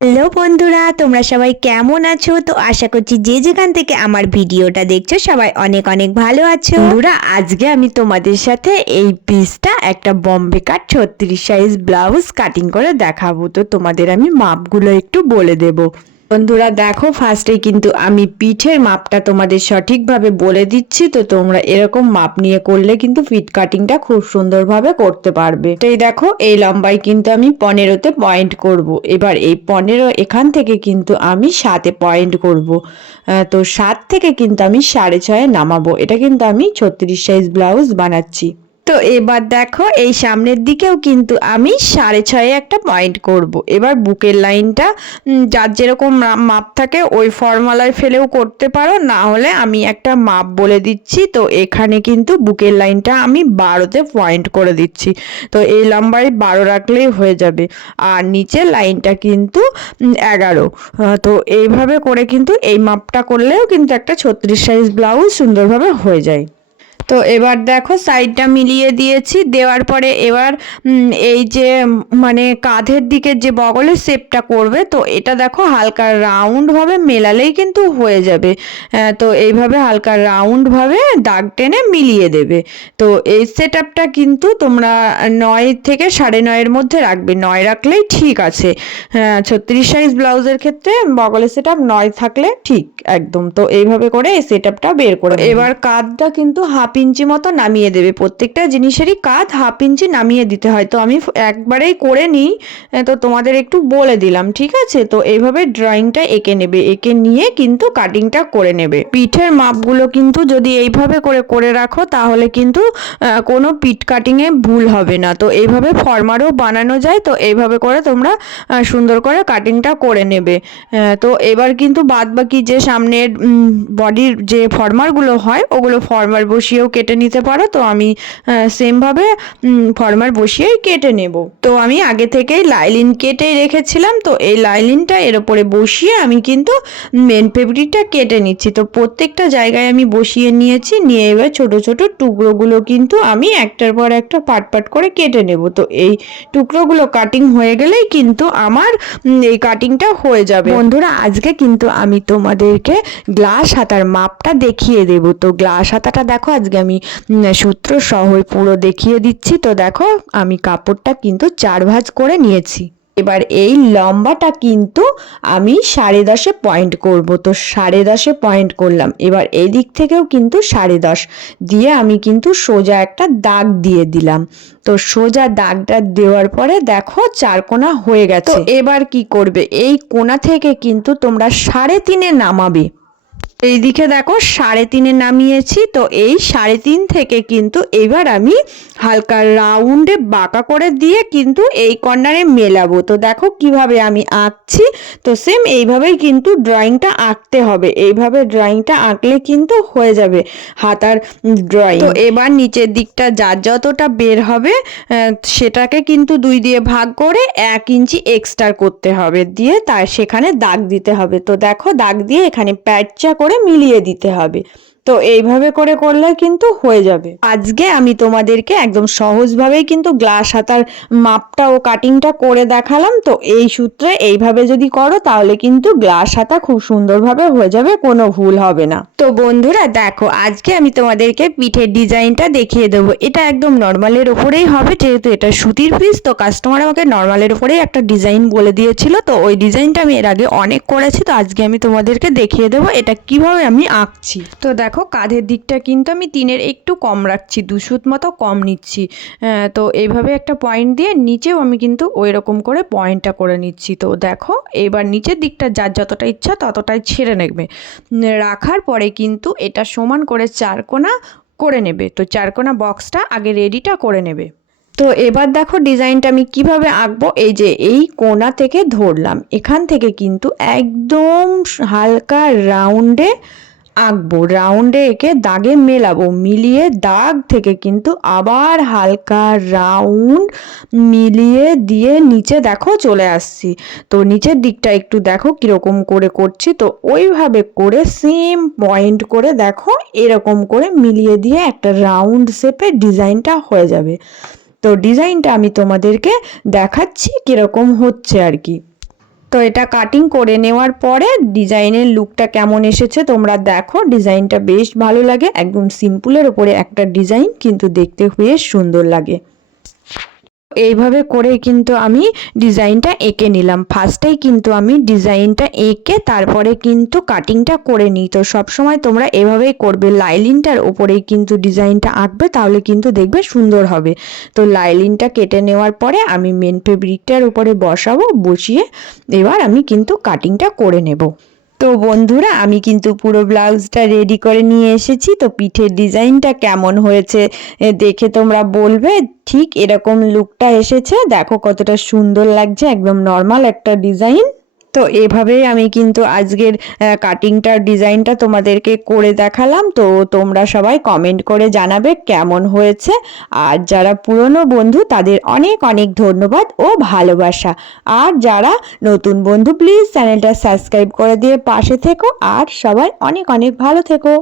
Hello বন্ধুরা, তোমরা সবাই কেমন আছো? তো আশা করছি যে যেখান থেকে আমার ভিডিওটা দেখছো সবাই অনেক অনেক ভালো আছো। বন্ধুরা, আজকে আমি তোমাদের সাথে এই পিসটা একটা বম্বে কাট 36 সাইজ ব্লাউজ কাটিং করে দেখাবো। তো তোমাদের আমি মাপগুলো একটু বলে দেবো। বন্ধুরা দেখো, ফার্স্টেই কিন্তু আমি পিঠের মাপটা তোমাদের সঠিকভাবে বলে দিচ্ছি। তো তোমরা এরকম মাপ নিয়ে করলে কিন্তু পিঠ কাটিংটা খুব সুন্দরভাবে করতে পারবে। তো এই দেখো, এই লম্বাই কিন্তু আমি 15তে পয়েন্ট করব। এবার এই 15 এখান থেকে কিন্তু আমি 7-এ পয়েন্ট করব। তো 7 থেকে কিন্তু আমি 6.5-এ নামাবো। এটা কিন্তু আমি 36 সাইজ ব্লাউজ বানাচ্ছি। তো এবার দেখো, এই সামনের দিকেও কিন্তু আমি 6.5-এ একটা পয়েন্ট করব। এবার বুকের লাইনটা যার যেরকম মাপ থাকে ওই ফর্মুলায় ফেলেও করতে পারো, না হলে আমি একটা মাপ বলে দিচ্ছি। তো এখানে কিন্তু বুকের লাইনটা আমি 12তে পয়েন্ট করে দিচ্ছি। তো এই লম্বায় 12 রাখলেই হয়ে যাবে। আর নিচের লাইনটা কিন্তু 11। তো এইভাবে করে কিন্তু এই মাপটা করলেও কিন্তু একটা 36 সাইজ ব্লাউজ সুন্দরভাবে হয়ে যায়। তো এবার দেখো, সাইডটা মিলিয়ে দিয়েছি। দেওয়ার পরে এবার এই যে মানে কাঁধের দিকে যে বগলের শেপটা করবে, তো এটা দেখো হালকা রাউন্ডভাবে মেলালেই কিন্তু হয়ে যাবে। তো এইভাবে হালকা রাউন্ডভাবে দাগ টেনে মিলিয়ে দেবে। তো এই সেট আপটা কিন্তু তোমরা 9 থেকে 9.5-এর মধ্যে রাখবে। 9 রাখলেই ঠিক আছে। 36 সাইজ ব্লাউজের ক্ষেত্রে বগলের সেট আপ 9 থাকলে ঠিক একদম। তো এইভাবে করে এই সেট আপটা বের করে এবার কাঁধটা কিন্তু 1/2 ইঞ্চি মতো নামিয়ে দেবে। প্রত্যেকটা জিনিসেরই কাঁধ 1/2 ইঞ্চি নামিয়ে দিতে হয়। তো আমি একবারেই করে নিই, তো তোমাদের একটু বলে দিলাম, ঠিক আছে? তো এইভাবে ড্রয়িংটা এঁকে নেবে, এঁকে নিয়ে কিন্তু কাটিংটা করে নেবে। পিঠের মাপগুলো কিন্তু যদি এইভাবে করে করে রাখো তাহলে কিন্তু কোনো পিঠ কাটিংয়ে ভুল হবে না। তো এইভাবে ফর্মারও বানানো যায়। তো এইভাবে করে তোমরা সুন্দর করে কাটিংটা করে নেবে। তো এবার কিন্তু বাদ বাকি যে সামনের বডির যে ফর্মারগুলো হয় ওগুলো ফর্মার বসিয়েও কেটে নিতে পারো। তো আমি সেমভাবে ফর্মার বসিয়েই কেটে নেব। তো আমি আগে থেকেই লাইলিন কেটেই রেখেছিলাম। তো এই লাইলিনটা এর ওপরে বসিয়ে আমি কিন্তু মেন ফেব্রিকটা কেটে নিচ্ছি। তো প্রত্যেকটা জায়গায় আমি বসিয়ে নিয়েছি, নিয়ে এবার ছোট ছোট টুকরোগুলো কিন্তু আমি একটার পর একটা পাট পাট করে কেটে নেব। তো এই টুকরোগুলো কাটিং হয়ে গেলেই কিন্তু আমার এই কাটিংটা হয়ে যাবে। বন্ধুরা, আজকে কিন্তু আমি তোমাদেরকে গ্লাস হাতার মাপটা দেখিয়ে দেব। তো গ্লাস হাতাটা দেখো, আজকে আমি সূত্র সহ পুরো দেখিয়ে দিচ্ছি। তো দেখো, আমি কাপড়টা কিন্তু 4 ভাঁজ করে নিয়েছি। এবার এই লম্বাটা কিন্তু আমি 10.5-এ পয়েন্ট করব। তো 10.5-এ পয়েন্ট করলাম। এবার এই দিক থেকেও কিন্তু 10.5 দিয়ে আমি কিন্তু সোজা একটা দাগ দিয়ে দিলাম। তো সোজা দাগটা দেওয়ার পরে দেখো 4 কোণা হয়ে গেছে। তো এবার কি করবে, এই কোণা থেকে কিন্তু তোমরা 3.5-এ নামাবে। এইদিকে দেখো 3.5-এ নামিয়েছি। তো এই 3.5 থেকে কিন্তু এবার আমি হালকা রাউন্ডে বাঁকা করে দিয়ে কিন্তু এই কর্নারে মেলাবো। তো দেখো কিভাবে আমি আঁকছি। তো সেম এইভাবেই কিন্তু ড্রয়িংটা আঁকতে হবে। এইভাবে ড্রয়িংটা আঁকলে কিন্তু হয়ে যাবে হাতার ড্রয়িং। তো এবার নিচের দিকটা যার যতটা বের হবে সেটাকে কিন্তু 2 দিয়ে ভাগ করে 1 ইঞ্চি এক্সট্রা করতে হবে, দিয়ে তার সেখানে দাগ দিতে হবে। তো দেখো, দাগ দিয়ে এখানে প্যাঁচা করে মিলিয়ে দিতে হবে। তো এইভাবে করে করলে কিন্তু হয়ে যাবে। আজকে আমি তোমাদেরকে একদম সহজভাবেই কিন্তু গ্লাস হাতার মাপটা ও কাটিংটা করে দেখালাম। তো এই সূত্রে এইভাবে যদি করো তাহলে কিন্তু গ্লাস হাতা খুব সুন্দরভাবে হয়ে যাবে, কোনো ভুল হবে না। তো বন্ধুরা দেখো, আজকে আমি তোমাদেরকে পিঠের ডিজাইনটা দেখিয়ে দেবো। এটা একদম নর্মালের ওপরেই হবে, যেহেতু এটা সুতির পিস। তো কাস্টমার আমাকে নর্মালের ওপরেই একটা ডিজাইন বলে দিয়েছিল। তো ওই ডিজাইনটা আমি এর আগে অনেক করেছি। তো আজকে আমি তোমাদেরকে দেখিয়ে দেবো এটা কিভাবে আমি আঁকছি। তো দেখো, কাঁধের দিকটা কিন্তু আমি 3-এর একটু কম রাখছি, 2 সুত মতো কম নিচ্ছি। তো এইভাবে একটা পয়েন্ট দিয়ে নিচেও আমি কিন্তু ওই রকম করে পয়েন্টটা করে নিচ্ছি। তো দেখো, এবার নিচের দিকটা যার যতটা ইচ্ছা ততটাই ছেড়ে নেবে। রাখার পরে কিন্তু এটা সমান করে 4 কোণা করে নেবে। তো 4 কোণা বক্সটা আগে রেডিটা করে নেবে। তো এবার দেখো ডিজাইনটা আমি কিভাবে আঁকবো। এই যে এই কোণা থেকে ধরলাম, এখান থেকে কিন্তু একদম হালকা রাউন্ডে আঁকবো, রাউন্ডে এঁকে দাগে মেলাবো। মিলিয়ে দাগ থেকে কিন্তু আবার হালকা রাউন্ড মিলিয়ে দিয়ে নিচে দেখো চলে আসছি। তো নিচের দিকটা একটু দেখো কীরকম করে করছি। তো ওইভাবে করে সেম পয়েন্ট করে দেখো এরকম করে মিলিয়ে দিয়ে একটা রাউন্ড শেপে ডিজাইনটা হয়ে যাবে। তো ডিজাইনটা আমি তোমাদেরকে দেখাচ্ছি কীরকম হচ্ছে আর কি। তো এটা কাটিং করে নেওয়ার পরে ডিজাইনের লুকটা কেমন এসেছে তোমরা দেখো। ডিজাইনটা বেশ ভালো লাগে, একদম সিম্পলের ওপরে একটা ডিজাইন, কিন্তু দেখতে বেশ সুন্দর লাগে। এইভাবে করে কিন্তু আমি ডিজাইনটা এঁকে নিলাম। ফার্স্টেই কিন্তু আমি ডিজাইনটা এঁকে তারপরে কিন্তু কাটিংটা করে নিই। তো সবসময় তোমরা এভাবেই করবে, লাইলিনটার ওপরেই কিন্তু ডিজাইনটা আঁকবে, তাহলে কিন্তু দেখবে সুন্দর হবে। তো লাইলিনটা কেটে নেওয়ার পরে আমি মেন ফেব্রিকটার উপরে বসাবো, বসিয়ে এবার আমি কিন্তু কাটিংটা করে নেব। তো বন্ধুরা আমি কিন্তু পুরো ব্লাউজটা রেডি করে নিয়ে এসেছি। তো পিঠের ডিজাইনটা কেমন হয়েছে দেখে তোমরা বলবে। ঠিক এরকম লুকটা এসেছে, দেখো কতটা সুন্দর লাগছে, একদম নর্মাল একটা ডিজাইন। তো এভাবেই আমি কিন্তু আজকের কাটিংটার ডিজাইনটা তোমাদেরকে করে দেখালাম। তো তোমরা সবাই কমেন্ট করে জানাবে কেমন হয়েছে। আর যারা পুরনো বন্ধু তাদের অনেক অনেক ধন্যবাদ ও ভালোবাসা। আর যারা নতুন বন্ধু প্লিজ চ্যানেলটা সাবস্ক্রাইব করে দিয়ে পাশে থেকো। আর সবাই অনেক অনেক ভালো থেকো।